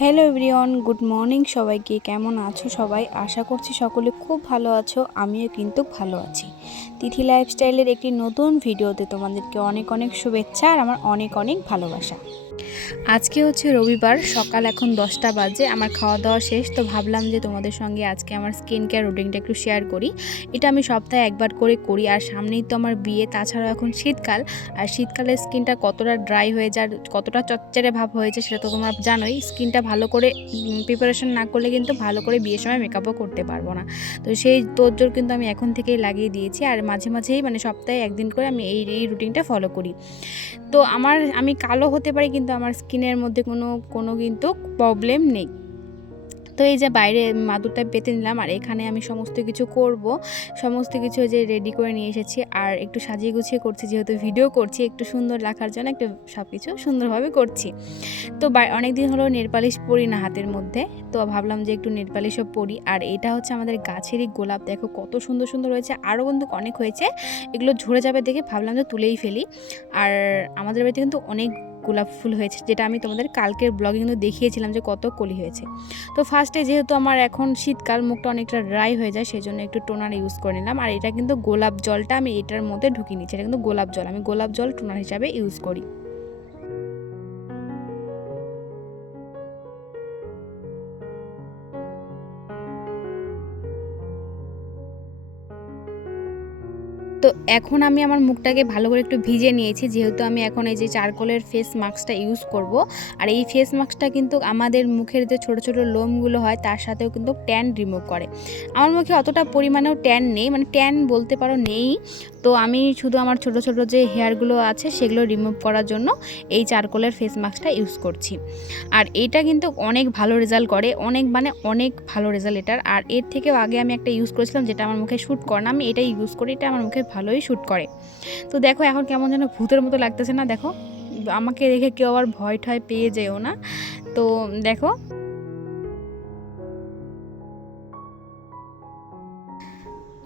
Hello everyone good morning সবাইকে। কেমন আছো সবাই? আশা করছি সকলে খুব ভালো আছো, আমিও কিন্তু ভালো আছি। তিথি লাইফস্টাইলের একটি নতুন ভিডিওতে তোমাদেরকে অনেক অনেক শুভেচ্ছা আর আমার অনেক অনেক ভালোবাসা। আজকে হচ্ছে রবিবার, সকাল এখন দশটা বাজে, আমার খাওয়া দাওয়া শেষ, তো ভাবলাম যে তোমাদের সঙ্গে আজকে আমার স্কিন কেয়ার রুটিনটা একটু শেয়ার করি। এটা আমি সপ্তাহে একবার করে করি, আর সামনেই তো আমার বিয়ে, তাছাড়াও এখন শীতকাল, আর শীতকালে স্কিনটা কতটা ড্রাই হয়ে যায় কতটা চচ্চড়ে ভাব হয়েছে সেটা তো তোমরা জানোই স্কিনটা ভালো করে প্রিপারেশন না করলে কিন্তু ভালো করে বিয়ের সময় মেকআপও করতে পারব না। তো সেই তোরজোর কিন্তু আমি এখন থেকেই লাগিয়ে দিয়েছি, আর মাঝে মাঝেই মানে সপ্তাহে একদিন করে আমি এই এই রুটিনটা ফলো করি। তো আমার, আমি কালো হতে পারি কিন্তু আমার স্কিনের মধ্যে কোনো কোনো কিন্তু প্রবলেম নেই। তো এই যে বাইরে মাদুরটা পেতে নিলাম, আর এখানে আমি সমস্ত কিছু করব। সমস্ত কিছু যে রেডি করে নিয়ে এসেছি, আর একটু সাজিয়ে গুছিয়ে করছি, যেহেতু ভিডিও করছি, একটু সুন্দর রাখার জন্য একটু সব কিছু সুন্দরভাবে করছি। তো অনেক দিন হলো নেলপালিশ পরি না হাতের মধ্যে, তো ভাবলাম যে একটু নেলপালিশও পরি। আর এটা হচ্ছে আমাদের গাছেরই গোলাপ, দেখো কত সুন্দর সুন্দর হয়েছে, আরও কিন্তু অনেক হয়েছে। এগুলো ঝরে যাবে দেখে ভাবলাম যে তুলেই ফেলি। আর আমাদের বাড়িতে কিন্তু অনেক গোলাপ ফুল হয়েছে, যেটা আমি তোমাদের কালকের ব্লগে কিন্তু দেখিয়েছিলাম যে কত কলি হয়েছে। তো ফার্স্টে যেহেতু আমার এখন শীতকাল, মুখটা অনেকটা ড্রাই হয়ে যায় সেই জন্য একটু টোনার ইউজ করে নিলাম। আর এটা কিন্তু গোলাপ জলটা আমি এটার মধ্যে ঢুকিয়ে নিচ্ছি, এটা কিন্তু গোলাপ জল। আমি গোলাপ জল টোনার হিসাবে ইউজ করি। তো এখন আমি আমার মুখটাকে ভালো করে একটু ভিজে নিয়েছি, যেহেতু আমি এখন এই যে চারকোলের ফেস মাস্কটা ইউজ করব। আর এই ফেস মাস্কটা কিন্তু আমাদের মুখের যে ছোট ছোট লোমগুলো হয়, তার সাথেও কিন্তু ট্যান রিমুভ করে। আমার মুখে অতটা পরিমাণেও ট্যান নেই মানে ট্যান বলতে পারো নেই। তো আমি শুধু আমার ছোট ছোট যে হেয়ারগুলো আছে সেগুলো রিমুভ করার জন্য এই চারকোলের ফেস মাস্কটা ইউজ করছি। আর এটা কিন্তু অনেক ভালো রেজাল্ট করে, অনেক মানে অনেক ভালো রেজাল্ট এটার। আর এর থেকেও আগে আমি একটা ইউজ করেছিলাম যেটা আমার মুখে শ্যুট করে না, আমি এটাই ইউজ করি, এটা আমার মুখে ভালোই শ্যুট করে। তো দেখো এখন কেমন যেন ভূতের মতো লাগতেছে না, দেখো। আমাকে দেখে কেউ আবার ভয় ঠয় পেয়ে যেও না। তো দেখো।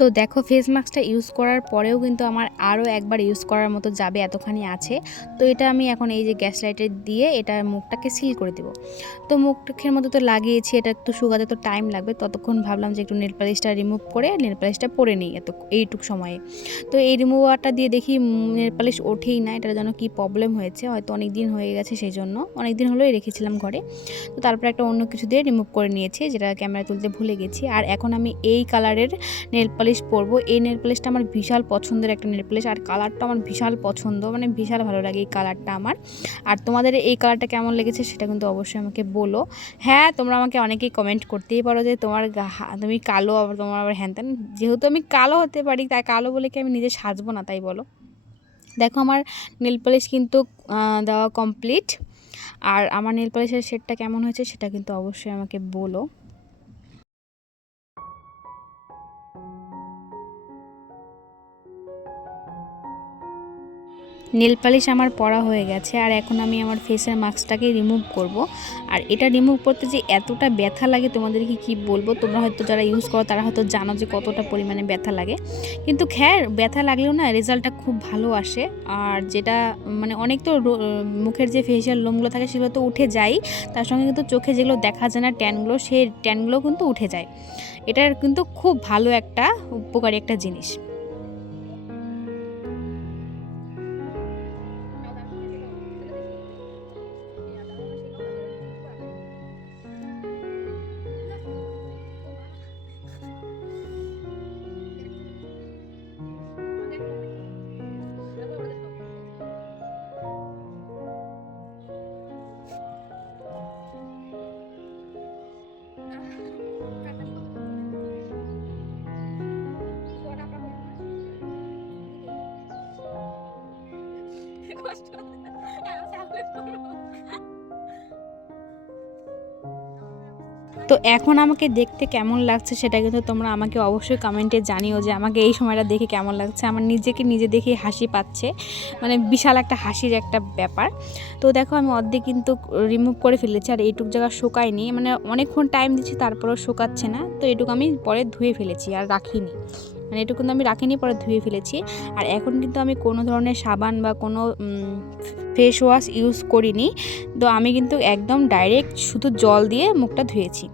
তো দেখো ফেস মাস্কটা ইউজ করার পরেও কিন্তু আমার আরও একবার ইউজ করার মতো যাবে এতখানি আছে। তো এটা আমি এখন এই যে গ্যাস লাইটার দিয়ে এটা মুখটাকে সিল করে দেবো। তো মুখের মতো তো লাগিয়েছি, এটা একটু শুকাতে তো টাইম লাগবে। ততক্ষণ ভাবলাম যে একটু নেল পালিশটা রিমুভ করে নেল পালিশটা পরে নিই এত, এইটুক সময়ে। তো এই রিমুভারটা দিয়ে দেখি নেল পালিশ ওঠেই না, এটার জন্য কি প্রবলেম হয়েছে? হয়তো অনেক দিন হয়ে গেছে সেই জন্য অনেক দিন হলোই রেখেছিলাম ঘরে। তো তারপর একটা অন্য কিছু দিয়ে রিমুভ করে নিয়েছি, যেটা ক্যামেরা তুলতে ভুলে গেছি। আর এখন আমি এই কালারের নেল পালিশ পালিশ পরবো। এই নেল পালিশটা আমার বিশাল পছন্দের একটা নেল পালিশ আর কালারটা আমার বিশাল পছন্দ মানে বিশাল ভালো লাগে এই কালারটা আমার। আর তোমাদের এই কালারটা কেমন লেগেছে সেটা কিন্তু অবশ্যই আমাকে বলো। হ্যাঁ তোমরা আমাকে অনেকেই কমেন্ট করতেই পারো যে তোমার তুমি কালো আবার তোমার আবার হ্যান ত্যান। যেহেতু আমি কালো হতে পারি, তাই কালো বলে কি আমি নিজে সাজবো না, তাই বলো। দেখো আমার নেল পলিশ কিন্তু দেওয়া কমপ্লিট আর আমার নেল পলিশের শেডটা কেমন হয়েছে সেটা কিন্তু অবশ্যই আমাকে বলো। নেল পালিশ আমার পরা হয়ে গেছে আর এখন আমি আমার ফেসের মাস্কটাকে রিমুভ করব। আর এটা রিমুভ করতে যে এতটা ব্যথা লাগে তোমাদেরকে কি বলব? তোমরা হয়তো যারা ইউজ করো, তারা হয়তো জানো যে কতটা পরিমাণে ব্যথা লাগে। কিন্তু খ্যার, ব্যথা লাগলেও না রেজাল্টটা খুব ভালো আসে। আর যেটা মানে অনেক তো মুখের যে ফেসিয়াল লোমগুলো থাকে সেগুলো তো উঠে যায়। তার সঙ্গে কিন্তু চোখে যেগুলো দেখা যায় না, ট্যানগুলো, সেই ট্যানগুলো কিন্তু উঠে যায়। এটার কিন্তু খুব ভালো একটা উপকারী একটা জিনিস। তো এখন আমাকে দেখতে কেমন লাগছে সেটা কিন্তু তোমরা আমাকে অবশ্যই কমেন্টে জানিও যে আমাকে এই সময়টা দেখে কেমন লাগছে। আমার নিজেকে নিজে দেখে হাসি পাচ্ছে। মানে বিশাল একটা হাসির একটা ব্যাপার। তো দেখো আমি অর্ধেক কিন্তু রিমুভ করে ফেলেছি আর এইটুক জায়গা শোকায়নি। মানে অনেকক্ষণ টাইম দিচ্ছি, তারপরেও শোকাচ্ছে না। তো এটুকু আমি পরে ধুয়ে ফেলেছি আর রাখিনি। মানে এটুকু কিন্তু আমি রাখিনি, পরে ধুয়ে ফেলেছি। আর এখন কিন্তু আমি কোনো ধরনের সাবান বা কোনো ফেস ওয়াশ ইউজ করিনি। তো আমি কিন্তু একদম ডাইরেক্ট শুধু জল দিয়ে মুখটা ধুয়েছি।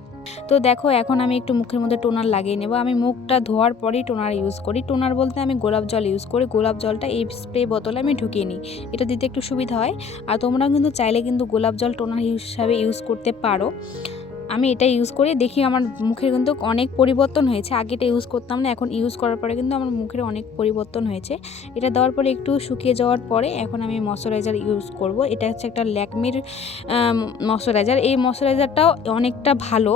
তো দেখো, এখন আমি একটু মুখের মধ্যে টোনার লাগিয়ে নেব। আমি মুখটা ধোয়ার পরেই টোনার ইউজ করি। টোনার বলতে আমি গোলাপ জল ইউজ করি। গোলাপ জলটা এই স্প্রে বোতলে আমি ঢুকিয়ে নিই। এটা দিতে একটু সুবিধা হয়। আর তোমরাও কিন্তু চাইলে কিন্তু গোলাপ জল টোনার হিসাবে ইউজ করতে পারো। আমি এটা ইউজ করে, দেখি আমার মুখের কিন্তু অনেক পরিবর্তন হয়েছে। আগে এটা ইউজ করতাম না, এখন ইউজ করার পরে কিন্তু আমার মুখের অনেক পরিবর্তন হয়েছে। এটা দেওয়ার পরে একটু শুকিয়ে যাওয়ার পরে এখন আমি ময়শ্চারাইজার ইউজ করব। এটা হচ্ছে একটা ল্যাকমির ময়শ্চারাইজার এই ময়শ্চারাইজারটাও অনেকটা ভালো।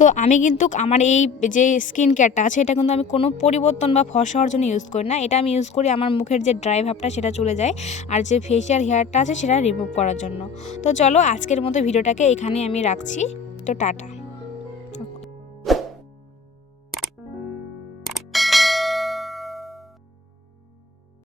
তো আমি কিন্তু আমার এই যে স্কিন কেয়ারটা আছে, এটা কিন্তু আমি কোনো পরিবর্তন বা ফসা হওয়ার জন্য ইউজ করি না। এটা আমি ইউজ করি আমার মুখের যে ড্রাই ভাবটা সেটা চলে যায় আর যে ফেসিয়াল হেয়ারটা আছে সেটা রিমুভ করার জন্য। তো চলো আজকের মতো ভিডিওটাকে এখানে আমি রাখছি। তো টাটা।